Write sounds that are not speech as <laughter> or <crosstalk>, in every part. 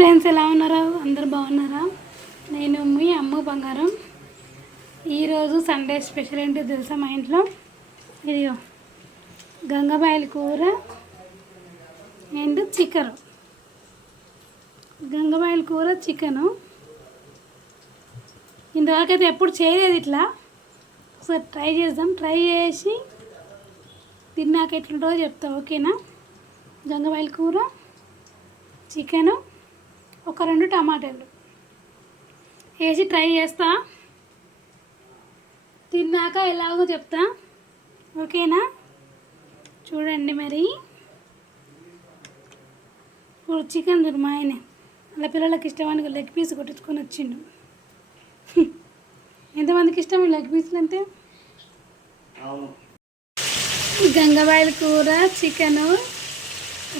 Friends ఎలా ఉన్నారా? అందరు బాగున్నారా? నేను మీ అమ్మ బంగారం. ఈరోజు సండే స్పెషల్ ఏంటో తెలుసా మా ఇంట్లో? ఇదిగో గంగబాయల కూర అండ్ చికెన్. గంగబాయల కూర చికెను. ఇంతవరకైతే ఎప్పుడు చేయలేదు ఇట్లా. ఒకసారి ట్రై చేద్దాం. ట్రై చేసి తిన్నాక ఎట్లుంటుందో చెప్తా ఓకేనా? గంగబాయల కూర చికెను. ఒక రెండు టమాటాలు. వేసి ట్రై చేస్తా. తిన్నాక ఎలాగో చెప్తా. ఓకేనా? చూడండి మరి. ఇప్పుడు చికెన్ చూడు మా ఆయన. అలా పిల్లలకి ఇష్టమని లెగ్ పీస్ కొట్టించుకొని వచ్చిండు. <laughs> ఎంతమందికి ఇష్టం లెగ్ పీసులు అంతే గంగబాయల కూర చికెను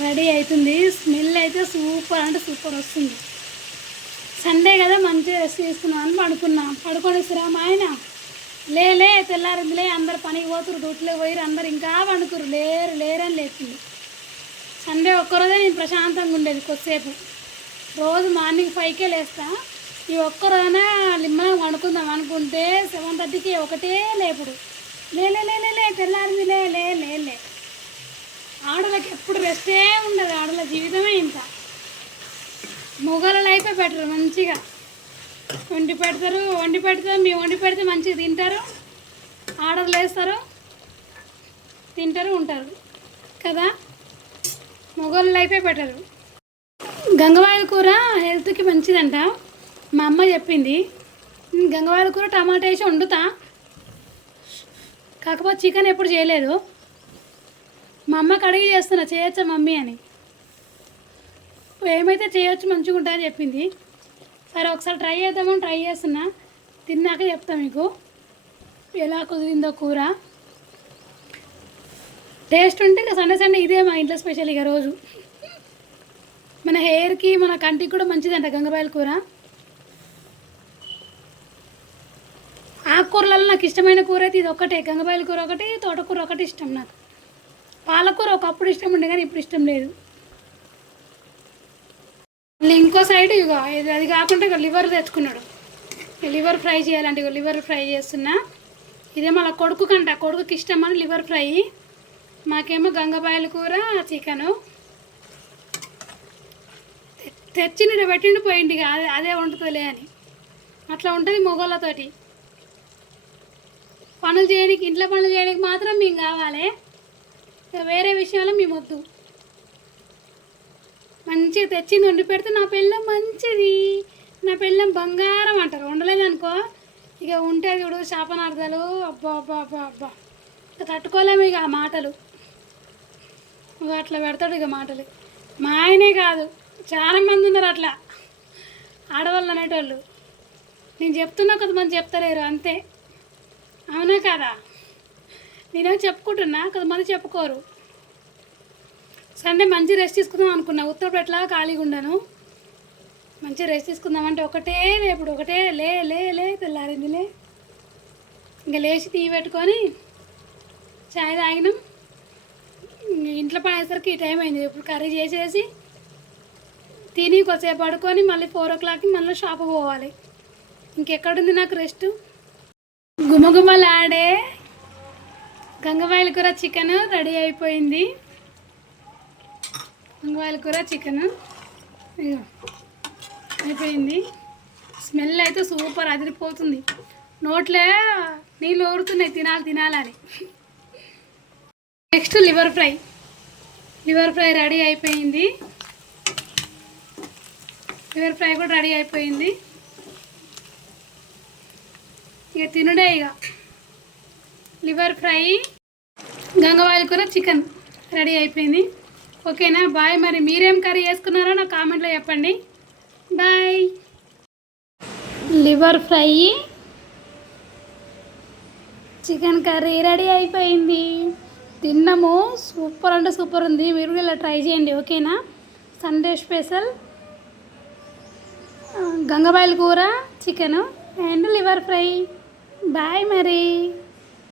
రెడీ అవుతుంది. స్మెల్ అయితే సూపర్ అంటే సూపర్ వస్తుంది. సండే కదా మంచిగా రెస్ట్ తీసుకున్నాం అని పడుకున్నాం. పడుకొని మా ఆయన లేలే లే తెల్లారిందిలే అందరు పనికి పోతురు డ్యూటీలో పోయిరు అందరు ఇంకా పండుకురు లేరు లేరని లేచింది సండే ఒక్కరోజే నేను ప్రశాంతంగా ఉండేది కొద్దిసేపు. రోజు మార్నింగ్ ఫైవ్కే లేస్తా. ఈ ఒక్కరోజైనా లిమ్మలం వండుకుందాం అనుకుంటే సెవెన్ థర్టీకి ఒకటే లేపుడు. లేలే లేలే లే తెల్లారింది లే లే లే ఆడలకి ఎప్పుడు రెస్టే ఉండదు ఆడల జీవితమే ఇంత. మొగలలో అయితే బెటర్ మంచిగా. వండి పెడతారు వండి పెడతారు మేము వండి పెడితే మంచిగా తింటారు. ఆర్డర్లు వేస్తారు తింటారు ఉంటారు. కదా? మొగలు అయితే బెటరు గంగవాయల కూర హెల్త్కి మంచిదంట. మా అమ్మ చెప్పింది. గంగవాయల కూర టమాటా వేసి వండుతా. కాకపోతే చికెన్ ఎప్పుడు చేయలేదు. మా అమ్మకి అడిగి చేస్తున్నా చేయొచ్చా మమ్మీ అని. ఏమైతే చేయొచ్చు మంచిగా ఉంటుంది చెప్పింది. సరే ఒకసారి ట్రై చేద్దామని ట్రై చేస్తున్నా. తిన్నాక చెప్తా మీకు. ఎలా కుదిరిందో కూర. టేస్ట్ ఉంటే ఇంకా సండే సండే ఇదే మా ఇంట్లో స్పెషల్ ఇక రోజు. మన హెయిర్కి మన కంటికి కూడా మంచిదంట గంగబాయల కూర. ఆకుకూరలలో నాకు ఇష్టమైన కూర అయితే ఇది ఒకటే గంగబాయల కూర ఒకటి తోటకూర ఒకటి ఇష్టం నాకు. పాలకూర ఒకప్పుడు ఇష్టం ఉండే కానీ ఇప్పుడు ఇష్టం లేదు. మళ్ళీ ఇంకో సైడ్ ఇక ఇది అది కాకుండా ఇక లివర్ తెచ్చుకున్నాడు. లివర్ ఫ్రై చేయాలంటే ఇక లివర్ ఫ్రై చేస్తున్నా. ఇదే మళ్ళీ కొడుకు కంట కొడుకుకి ఇష్టం అని లివర్ ఫ్రై. మాకేమో గంగబాయల కూర చికెను. తెచ్చిన పెట్టిండి పోయింది ఇక అదే అదే వండుతుందిలే అని. అట్లా ఉంటుంది మొగోళ్ళతోటి. పనులు చేయడానికి ఇంట్లో పనులు చేయడానికి మాత్రం మేము కావాలి. ఇక వేరే విషయాలు మేము వద్దు మంచిగా తెచ్చింది వండి పెడితే నా పెళ్ళం మంచిది. నా పెళ్ళం బంగారం అంటారు. వండలేదనుకో ఇక ఉంటే చూడు శాపనార్థాలు. అబ్బా అబ్బా అబ్బా అబ్బా. ఇక తట్టుకోలేము ఇక ఆ మాటలు. ఇక అట్లా పెడతాడు ఇక మాటలు. మా ఆయనే కాదు చాలా మంది ఉన్నారు అట్లా. ఆడవాళ్ళు అనేటోళ్ళు. నేను చెప్తున్నా కొంతమంది చెప్తలేరు అంతే. అవునా కదా? నేను చెప్పుకుంటున్నా? కొంతమంది చెప్పుకోరు. సండే మంచి రెస్ట్ తీసుకుందాం అనుకున్నా. ఉత్తరపెట్లా ఖాళీగా ఉండను. మంచి రెస్ట్ తీసుకుందామంటే ఒకటే ఇప్పుడు ఒకటే లే లే లే తెల్లారిందిలే ఇంకా లేచి తీ పెట్టుకొని చాయ్ తాగినాం. ఇంట్లో పడేసరికి ఈ టైం అయింది. ఇప్పుడు కర్రీ చేసేసి తిని కొద్దిసేపు పడుకొని మళ్ళీ ఫోర్ ఓ క్లాక్కి మళ్ళీ షాప్ పోవాలి. ఇంకెక్కడుంది నాకు రెస్ట్? గుమగుమలాడే గంగవాయల కూర చికెన్ రెడీ అయిపోయింది. గంగవాయల కూర చికెన్ అయిపోయింది. స్మెల్ అయితే సూపర్ అదిరిపోతుంది. నోట్లే నీళ్ళు ఊరుతున్నాయి తినాలి తినాలని next liver fry liver fry ready అయిపోయింది. లివర్ ఫ్రై కూడా రెడీ అయిపోయింది. ఇక తినుడే ఇక. లివర్ ఫ్రై గంగవాయల కూర చికెన్ రెడీ అయిపోయింది. ఓకేనా? బాయ్ మరి. మీరేం కర్రీ చేసుకున్నారో నాకు కామెంట్లో చెప్పండి. Bye. Liver fry. Chicken curry ready అయిపోయింది. తిన్నాము. సూపర్ అంటే సూపర్ ఉంది. మీరు కూడా ఇలా ట్రై చేయండి. ఓకేనా? Sunday special. గంగబాయిల కూర chicken and liver fry. Bye మరి.